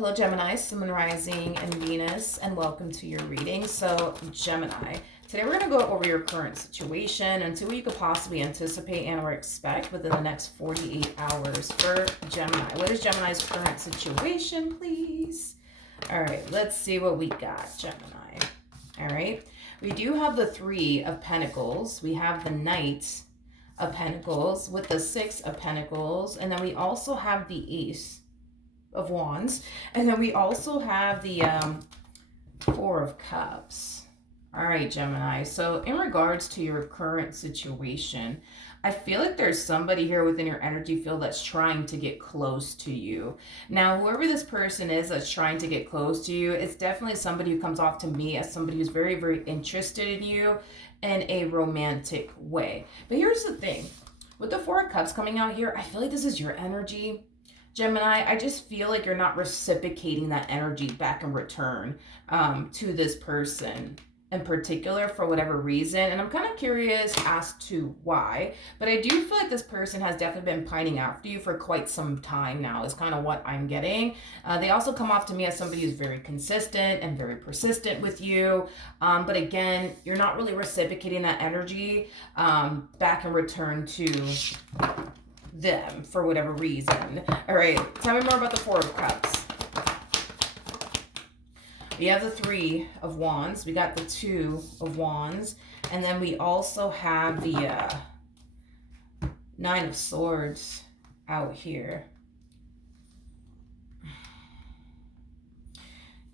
Hello, Gemini, Sun, Rising, and Venus, and welcome to your reading. So, Gemini, today we're going to go over your current situation and see what you could possibly anticipate and or expect within the next 48 hours for Gemini. What is Gemini's current situation, please? All right, let's see what we got, Gemini. All right, we do have the Three of Pentacles. We have the Knight of Pentacles with the Six of Pentacles, and then we also have the Ace of Wands, and then we also have the Four of Cups. All right, Gemini, so in regards to your current situation, I feel like there's somebody here within your energy field that's trying to get close to you. Now, whoever this person is that's trying to get close to you, it's definitely somebody who comes off to me as somebody who's very, very interested in you in a romantic way. But here's the thing, with the Four of Cups coming out here, I feel like this is your energy, Gemini. I just feel like you're not reciprocating that energy back in return to this person in particular for whatever reason. And I'm kind of curious as to why. But I do feel like this person has definitely been pining after you for quite some time now is kind of what I'm getting. They also come off to me as somebody who's very consistent and very persistent with you. But again, you're not really reciprocating that energy back in return to them for whatever reason. All right, tell me more about the Four of Cups. We have the Three of Wands, we got the Two of Wands, and then we also have the Nine of Swords out here.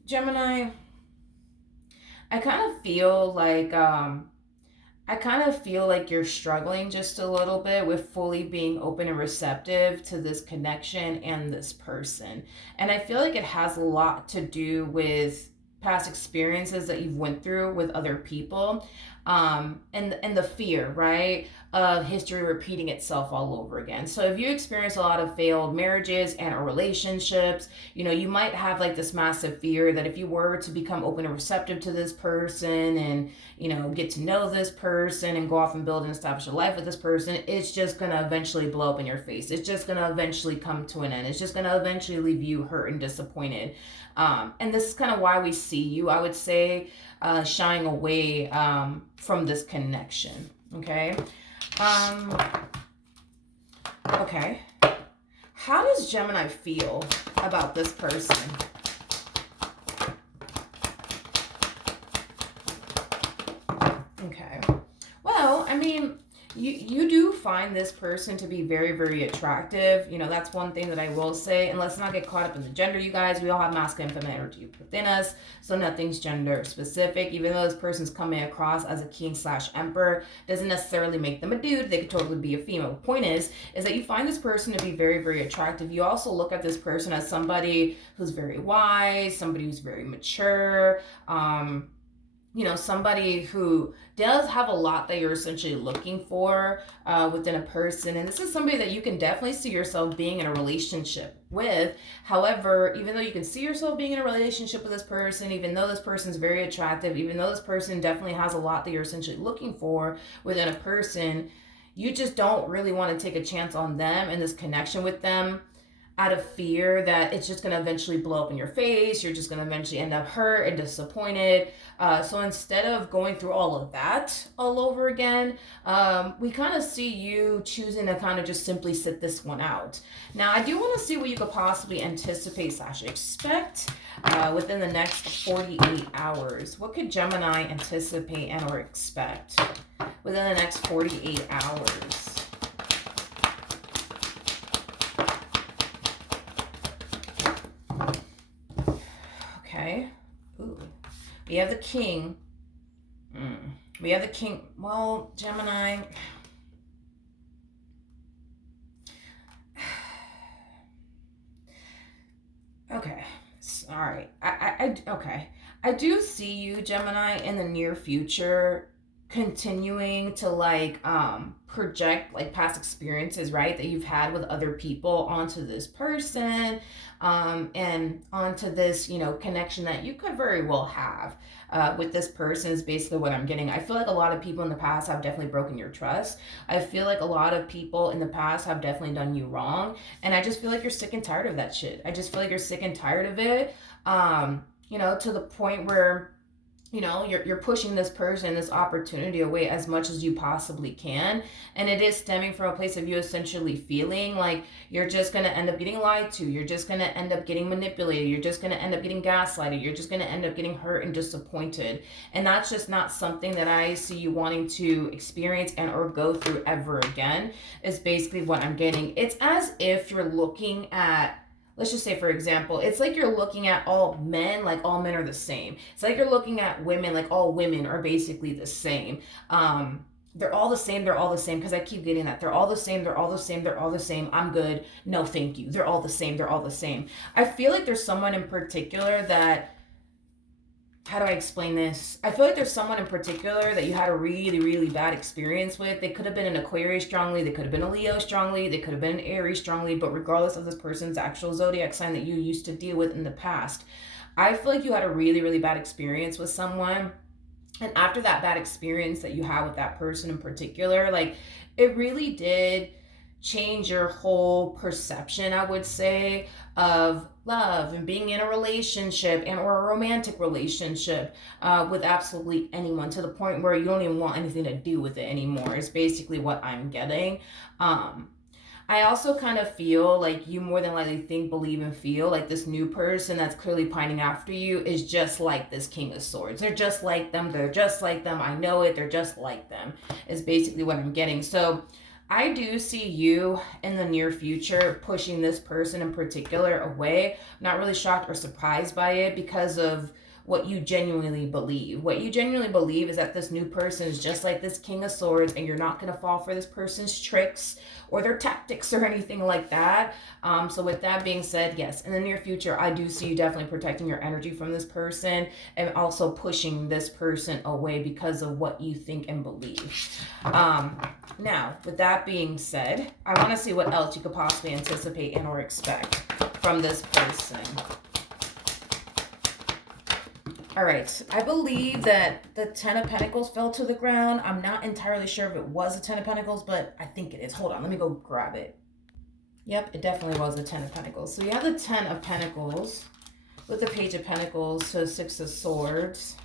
Gemini, I kind of feel like you're struggling just a little bit with fully being open and receptive to this connection and this person. And I feel like it has a lot to do with past experiences that you've went through with other people, and the fear, right, of history repeating itself all over again. So if you experience a lot of failed marriages and or relationships, you know, you might have like this massive fear that if you were to become open and receptive to this person and, you know, get to know this person and go off and build and establish a life with this person, it's just going to eventually blow up in your face. It's just going to eventually come to an end. It's just going to eventually leave you hurt and disappointed. And this is kind of why we see you, I would say, shying away from this connection. Okay. Okay. How does Gemini feel about this person? Okay. Well, I mean, you do find this person to be very, very attractive. You know, that's one thing that I will say. And let's not get caught up in the gender, you guys. We all have masculine and feminine energy within us, so nothing's gender specific. Even though this person's coming across as a king/emperor, doesn't necessarily make them a dude. They could totally be a female. The point is that you find this person to be very, very attractive. You also look at this person as somebody who's very wise, somebody who's very mature, you know, somebody who does have a lot that you're essentially looking for within a person. And this is somebody that you can definitely see yourself being in a relationship with. However, even though you can see yourself being in a relationship with this person, even though this person's very attractive, even though this person definitely has a lot that you're essentially looking for within a person, you just don't really want to take a chance on them and this connection with them out of fear that it's just going to eventually blow up in your face. You're just going to eventually end up hurt and disappointed. So instead of going through all of that all over again, we kind of see you choosing to kind of just simply sit this one out. Now, I do want to see what you could possibly anticipate / expect within the next 48 hours. What could Gemini anticipate and or expect within the next 48 hours? Okay. Ooh. We have the King. We have the King. Well, Gemini. Okay. All right. Okay. I do see you, Gemini, in the near future continuing to like project like past experiences, right, that you've had with other people onto this person, and onto this, you know, connection that you could very well have with this person is basically what I'm getting. I feel like a lot of people in the past have definitely broken your trust. I feel like a lot of people in the past have definitely done you wrong, and I just feel like you're sick and tired of that shit. I just feel like you're sick and tired of it, you know, to the point where, you know, you're pushing this person, this opportunity away as much as you possibly can, and it is stemming from a place of you essentially feeling like you're just going to end up getting lied to, you're just going to end up getting manipulated, you're just going to end up getting gaslighted, you're just going to end up getting hurt and disappointed, and that's just not something that I see you wanting to experience and or go through ever again, is basically what I'm getting. It's as if you're looking at, let's just say, for example, it's like you're looking at all men like all men are the same. It's like you're looking at women like all women are basically the same. They're all the same, they're all the same, because I keep getting that. They're all the same, they're all the same, they're all the same. I'm good. No, thank you. They're all the same, they're all the same. I feel like there's someone in particular that, how do I explain this? I feel like there's someone in particular that you had a really, really bad experience with. They could have been an Aquarius strongly, they could have been a Leo strongly, they could have been an Aries strongly, but regardless of this person's actual zodiac sign that you used to deal with in the past, I feel like you had a really, really bad experience with someone. And after that bad experience that you had with that person in particular, like, it really did change your whole perception, I would say, of love and being in a relationship and or a romantic relationship with absolutely anyone, to the point where you don't even want anything to do with it anymore, is basically what I'm getting. I also kind of feel like you more than likely think, believe, and feel like this new person that's clearly pining after you is just like this King of Swords. They're just like them. They're just like them. I know it. They're just like them, is basically what I'm getting. So I do see you in the near future pushing this person in particular away. I'm not really shocked or surprised by it, because of what you genuinely believe. What you genuinely believe is that this new person is just like this King of Swords, and you're not going to fall for this person's tricks or their tactics or anything like that. So with that being said, yes, in the near future, I do see you definitely protecting your energy from this person, and also pushing this person away because of what you think and believe. Now, with that being said, I want to see what else you could possibly anticipate and or expect from this person. All right, I believe that the Ten of Pentacles fell to the ground. I'm not entirely sure if it was a Ten of Pentacles, but I think it is. Hold on, let me go grab it. Yep, it definitely was a Ten of Pentacles. So you have the Ten of Pentacles with the Page of Pentacles to Six of Swords.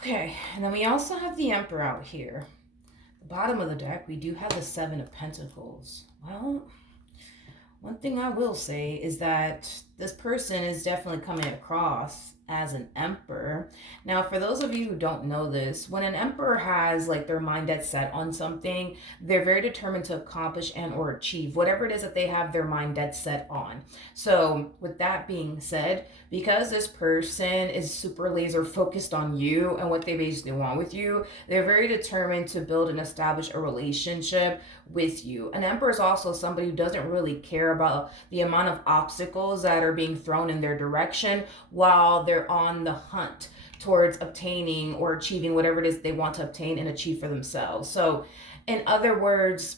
Okay, and then we also have the Emperor out here. The bottom of the deck, we do have the Seven of Pentacles. Well, one thing I will say is that this person is definitely coming across as an emperor. Now, for those of you who don't know this, when an emperor has like their mind dead set on something, they're very determined to accomplish and or achieve whatever it is that they have their mind dead set on. So with that being said, because this person is super laser focused on you and what they basically want with you, they're very determined to build and establish a relationship with you. An emperor is also somebody who doesn't really care about the amount of obstacles that are being thrown in their direction while they're on the hunt towards obtaining or achieving whatever it is they want to obtain and achieve for themselves. So in other words,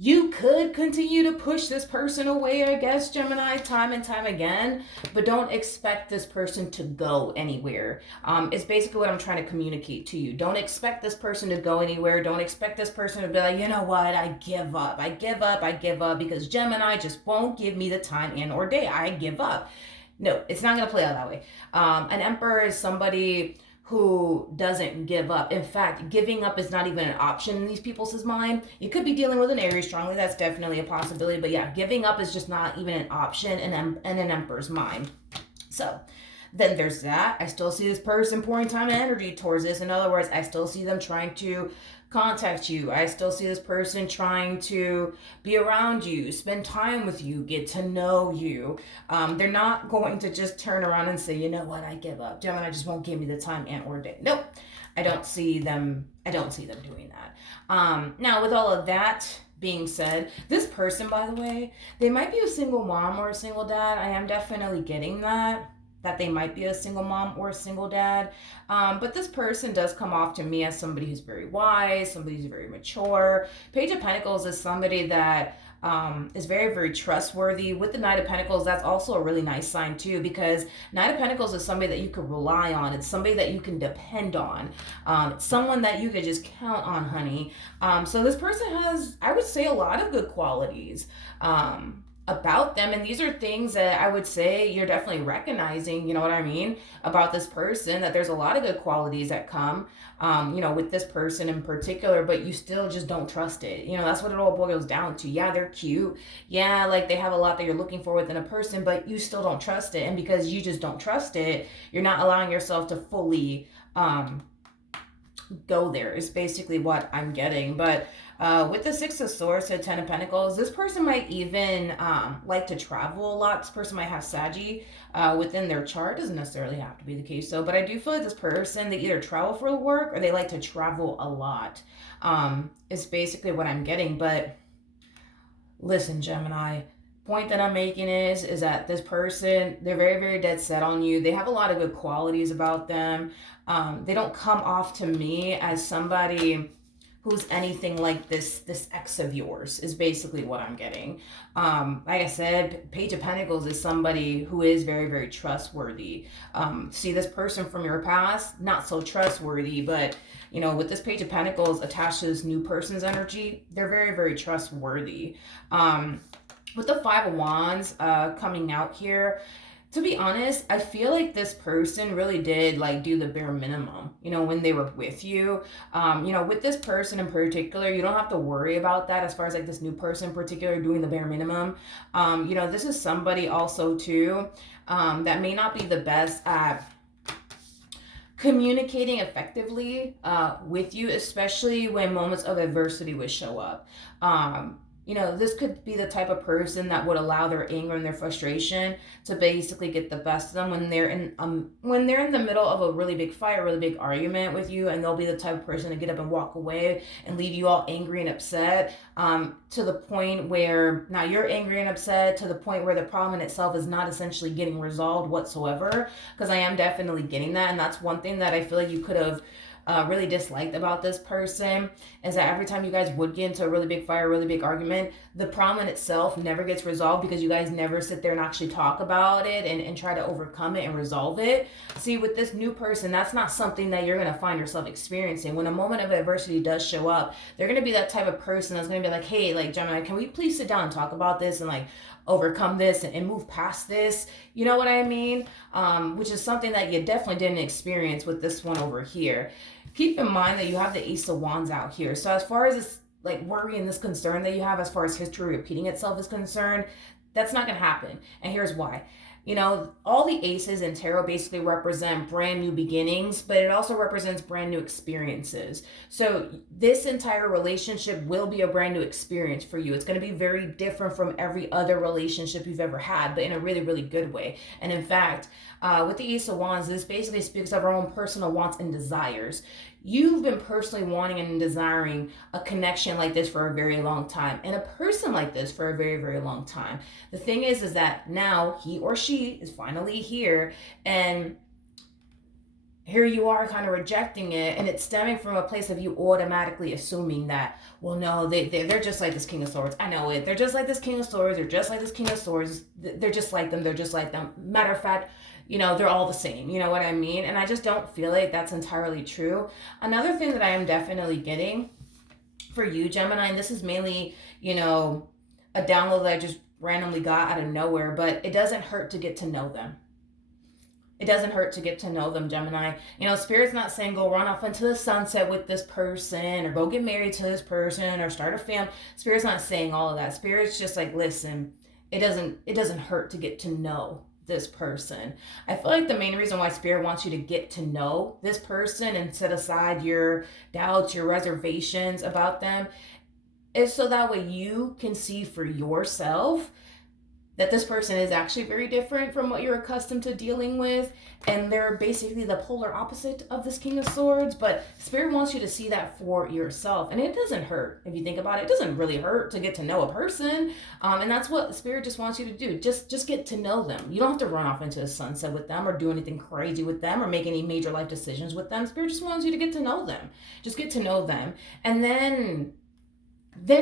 you could continue to push this person away, I guess, Gemini, time and time again, but don't expect this person to go anywhere. It's basically what I'm trying to communicate to you. Don't expect this person to go anywhere. Don't expect this person to be like, you know what, I give up. I give up. I give up because Gemini just won't give me the time and or day. I give up. No, it's not going to play out that way. An emperor is somebody who doesn't give up. In fact, giving up is not even an option in these people's mind. You could be dealing with an Aries strongly. That's definitely a possibility. But yeah, giving up is just not even an option in an emperor's mind. So then there's that. I still see this person pouring time and energy towards this. In other words, I still see them trying to contact you. I still see this person trying to be around you, spend time with you, get to know you. They're not going to just turn around and say, you know what, I give up. Gemini just won't give me the time and or day. Nope. I don't see them doing that. Now, with all of that being said, this person, by the way, they might be a single mom or a single dad. I am definitely getting that. that they might be a single mom or a single dad. But this person does come off to me as somebody who's very wise, somebody who's very mature. Page of Pentacles is somebody that is very, very trustworthy. With the Knight of Pentacles, that's also a really nice sign too, because Knight of Pentacles is somebody that you could rely on. It's somebody that you can depend on. It's someone that you could just count on, honey. So this person has, I would say, a lot of good qualities about them, and these are things that I would say you're definitely recognizing, you know what I mean, about this person, that there's a lot of good qualities that come with this person in particular, but you still just don't trust it. That's what it all boils down to. Yeah, they're cute. Yeah, like they have a lot that you're looking for within a person, but you still don't trust it. And because you just don't trust it, you're not allowing yourself to fully go there, is basically what I'm getting. But with the Six of Swords to Ten of Pentacles, this person might even like to travel a lot. This person might have Saggy within their chart. Doesn't necessarily have to be the case though, but I do feel like this person, they either travel for work or they like to travel a lot, is basically what I'm getting. But listen, Gemini, point that I'm making is that this person, they're very, very dead set on you. They have a lot of good qualities about them. They don't come off to me as somebody who's anything like this ex of yours, is basically what I'm getting. Like I said, Page of Pentacles is somebody who is very, very trustworthy. See, this person from your past, not so trustworthy, but with this Page of Pentacles attached to this new person's energy, they're very, very trustworthy. With the Five of Wands coming out here, to be honest, I feel like this person really did like do the bare minimum, when they were with you. With this person in particular, you don't have to worry about that as far as like this new person in particular doing the bare minimum. This is somebody also too that may not be the best at communicating effectively with you, especially when moments of adversity would show up. This could be the type of person that would allow their anger and their frustration to basically get the best of them when they're in the middle of a really big fight, a really big argument with you, and they'll be the type of person to get up and walk away and leave you all angry and upset, to the point where now you're angry and upset, to the point where the problem in itself is not essentially getting resolved whatsoever, because I am definitely getting that. And that's one thing that I feel like you could have really disliked about this person, is that every time you guys would get into a really big fight, a really big argument, the problem in itself never gets resolved because you guys never sit there and actually talk about it and try to overcome it and resolve it. See, with this new person, that's not something that you're going to find yourself experiencing. When a moment of adversity does show up, they're going to be that type of person that's going to be like, hey, like, Gemini, can we please sit down and talk about this and like overcome this and move past this? You know what I mean? Which is something that you definitely didn't experience with this one over here. Keep in mind that you have the Ace of Wands out here. So as far as this like worry and this concern that you have as far as history repeating itself is concerned, that's not going to happen. And here's why. All the aces in tarot basically represent brand new beginnings, but it also represents brand new experiences. So this entire relationship will be a brand new experience for you. It's going to be very different from every other relationship you've ever had, but in a really, really good way. And in fact, with the Ace of Wands, this basically speaks of our own personal wants and desires. You've been personally wanting and desiring a connection like this for a very long time, and a person like this for a very, very long time. The thing is that now he or she is finally here, and here you are kind of rejecting it, and it's stemming from a place of you automatically assuming that, well, no, they're just like this King of Swords. I know it. They're just like this King of Swords. They're just like this King of Swords. They're just like them. They're just like them. Matter of fact, they're all the same. You know what I mean? And I just don't feel like that's entirely true. Another thing that I am definitely getting for you, Gemini, and this is mainly, a download that I just randomly got out of nowhere, but it doesn't hurt to get to know them. It doesn't hurt to get to know them, Gemini. Spirit's not saying go run off into the sunset with this person or go get married to this person or start a family. Spirit's not saying all of that. Spirit's just like, listen, it doesn't hurt to get to know this person. I feel like the main reason why Spirit wants you to get to know this person and set aside your doubts, your reservations about them, is so that way you can see for yourself that this person is actually very different from what you're accustomed to dealing with, and they're basically the polar opposite of this King of Swords. But Spirit wants you to see that for yourself, and it doesn't hurt. If you think about it, it doesn't really hurt to get to know a person, and that's what Spirit just wants you to do. Just get to know them. You don't have to run off into a sunset with them or do anything crazy with them or make any major life decisions with them. Spirit just wants you to get to know them. Just get to know them, and then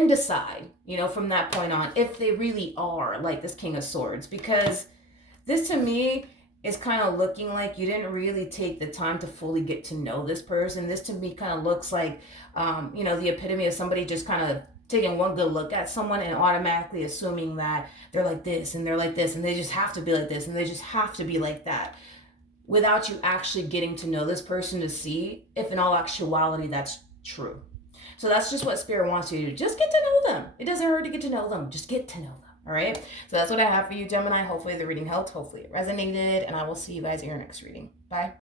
decide, from that point on, if they really are like this King of Swords. Because this, to me, is kind of looking like you didn't really take the time to fully get to know this person. This, to me, kind of looks like, the epitome of somebody just kind of taking one good look at someone and automatically assuming that they're like this and they're like this and they just have to be like this and they just have to be like that, without you actually getting to know this person to see if in all actuality that's true. So that's just what Spirit wants you to do. Just get to know them. It doesn't hurt to get to know them. Just get to know them. All right? So that's what I have for you, Gemini. Hopefully the reading helped. Hopefully it resonated. And I will see you guys in your next reading. Bye.